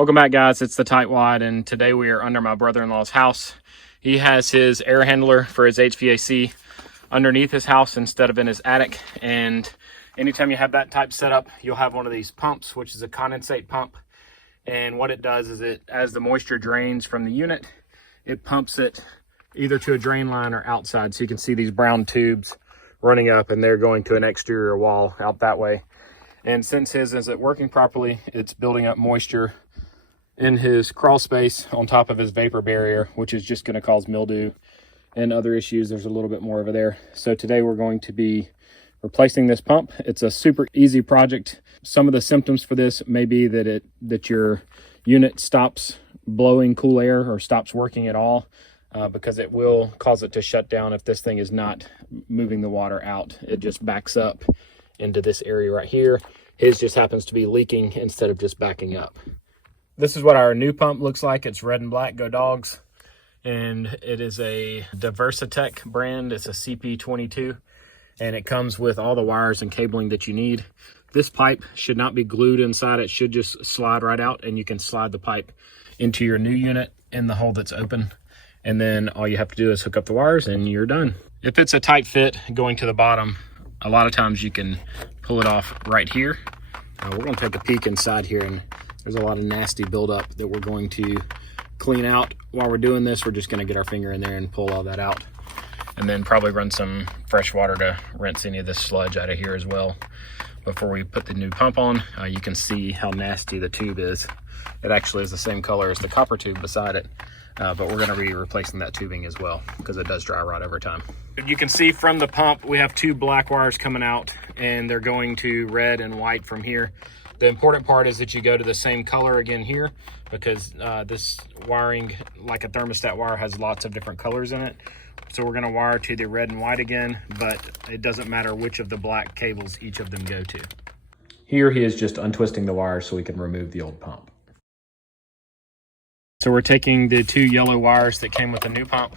Welcome back, guys. It's the Tightwad, and today we are under my brother-in-law's house. He has his air handler for his HVAC underneath his house instead of in his attic. And anytime you have that type set up, you'll have one of these pumps, which is a condensate pump. And what it does is as the moisture drains from the unit, it pumps it either to a drain line or outside. So you can see these brown tubes running up, and they're going to an exterior wall out that way. And since his isn't working properly, it's building up moisture in his crawl space on top of his vapor barrier, which is just going to cause mildew and other issues. There's a little bit more over there. So today we're going to be replacing this pump. It's a super easy project. Some of the symptoms for this may be that your unit stops blowing cool air or stops working at all, because it will cause it to shut down if this thing is not moving the water out. It just backs up into this area right here. His just happens to be leaking instead of just backing up. This is what our new pump looks like. It's red and black, go dogs. And it is a Diversitech brand. It's a CP22, and it comes with all the wires and cabling that you need. This pipe should not be glued inside. It should just slide right out, and you can slide the pipe into your new unit in the hole that's open. And then all you have to do is hook up the wires and you're done. If it's a tight fit going to the bottom, a lot of times you can pull it off right here. We're gonna take a peek inside here, and there's a lot of nasty buildup that we're going to clean out. While we're doing this, we're just gonna get our finger in there and pull all that out, and then probably run some fresh water to rinse any of this sludge out of here as well. Before we put the new pump on, you can see how nasty the tube is. It actually is the same color as the copper tube beside it, but we're gonna be replacing that tubing as well because it does dry rot over time. You can see from the pump, we have two black wires coming out, and they're going to red and white from here. The important part is that you go to the same color again here, because this wiring, like a thermostat wire, has lots of different colors in it. So we're gonna wire to the red and white again, but it doesn't matter which of the black cables each of them go to. Here he is just untwisting the wire so we can remove the old pump. So we're taking the two yellow wires that came with the new pump,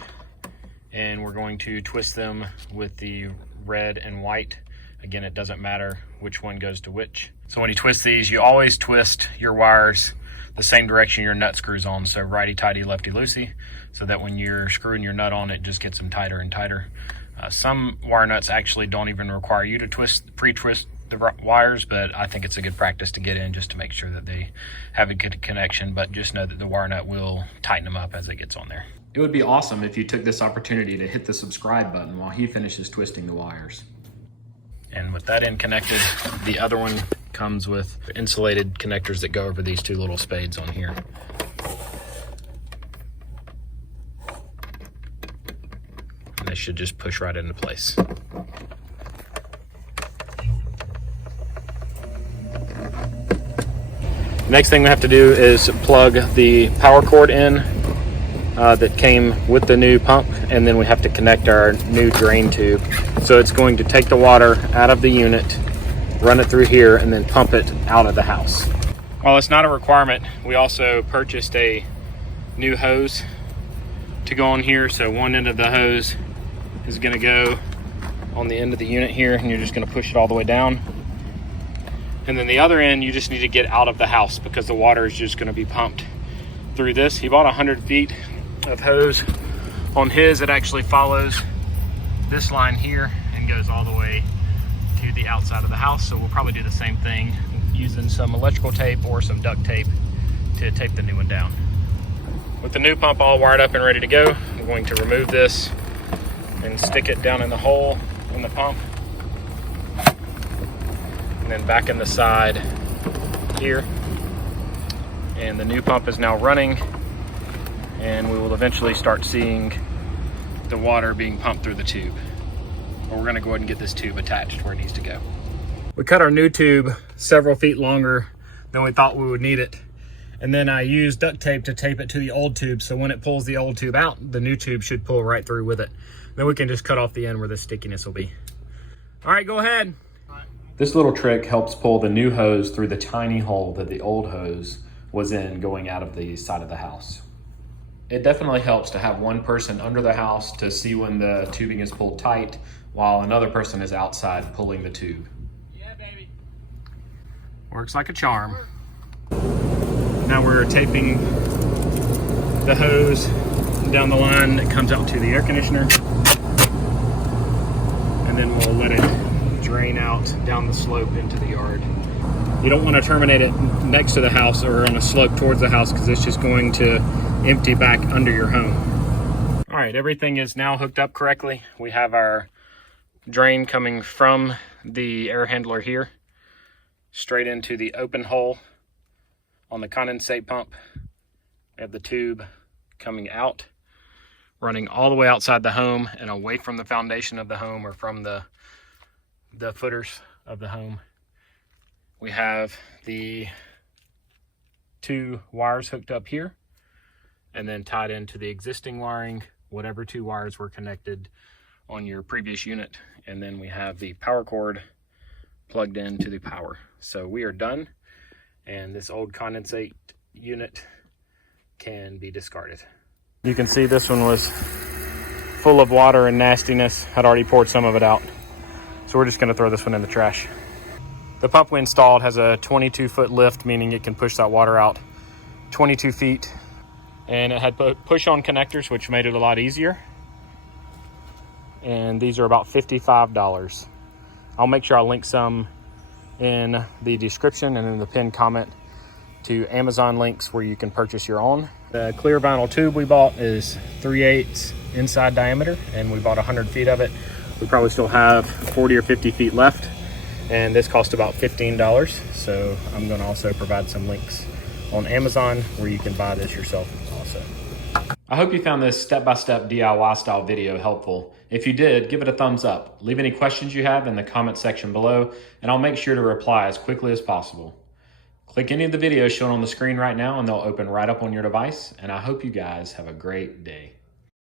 and we're going to twist them with the red and white. Again, it doesn't matter which one goes to which. So when you twist these, you always twist your wires the same direction your nut screws on. So righty-tighty, lefty-loosey, so that when you're screwing your nut on, it just gets them tighter and tighter. Some wire nuts actually don't even require you to pre-twist the wires, but I think it's a good practice to get in just to make sure that they have a good connection. But just know that the wire nut will tighten them up as it gets on there. It would be awesome if you took this opportunity to hit the subscribe button while he finishes twisting the wires. And with that end connected, the other one comes with insulated connectors that go over these two little spades on here. And they should just push right into place. Next thing we have to do is plug the power cord in that came with the new pump, and then we have to connect our new drain tube. So it's going to take the water out of the unit, run it through here, and then pump it out of the house. While it's not a requirement, we also purchased a new hose to go on here. So one end of the hose is going to go on the end of the unit here, and you're just going to push it all the way down. And then the other end, you just need to get out of the house because the water is just going to be pumped through this. He bought 100 feet of hose. On his, it actually follows this line here and goes all the way to the outside of the house. So we'll probably do the same thing using some electrical tape or some duct tape to tape the new one down. With the new pump all wired up and ready to go, I'm going to remove this and stick it down in the hole in the pump, and then back in the side here. And the new pump is now running, and we will eventually start seeing the water being pumped through the tube. But we're gonna go ahead and get this tube attached where it needs to go. We cut our new tube several feet longer than we thought we would need it. And then I used duct tape to tape it to the old tube, so when it pulls the old tube out, the new tube should pull right through with it. Then we can just cut off the end where the stickiness will be. All right, go ahead. This little trick helps pull the new hose through the tiny hole that the old hose was in going out of the side of the house. It definitely helps to have one person under the house to see when the tubing is pulled tight while another person is outside pulling the tube. Yeah, baby. Works like a charm. Now we're taping the hose down the line that comes out to the air conditioner, and then we'll let it drain out down the slope into the yard. You don't want to terminate it next to the house or on a slope towards the house, because it's just going to empty back under your home. All right, everything is now hooked up correctly. We have our drain coming from the air handler here straight into the open hole on the condensate pump. We have the tube coming out, running all the way outside the home and away from the foundation of the home or from the footers of the home. We have the 2 wires hooked up here and then tied into the existing wiring, whatever 2 wires were connected on your previous unit. And then we have the power cord plugged into the power. So we are done, and this old condensate unit can be discarded. You can see this one was full of water and nastiness. I'd already poured some of it out. So we're just gonna throw this one in the trash. The pump we installed has a 22-foot lift, meaning it can push that water out 22 feet. And it had push-on connectors, which made it a lot easier. And these are about $55. I'll make sure I'll link some in the description and in the pinned comment to Amazon links where you can purchase your own. The clear vinyl tube we bought is 3/8 inside diameter, and we bought 100 feet of it. We probably still have 40 or 50 feet left, and this cost about $15. So I'm going to also provide some links on Amazon where you can buy this yourself also. I hope you found this step-by-step DIY style video helpful. If you did, give it a thumbs up. Leave any questions you have in the comment section below, and I'll make sure to reply as quickly as possible. Click any of the videos shown on the screen right now and they'll open right up on your device, and I hope you guys have a great day.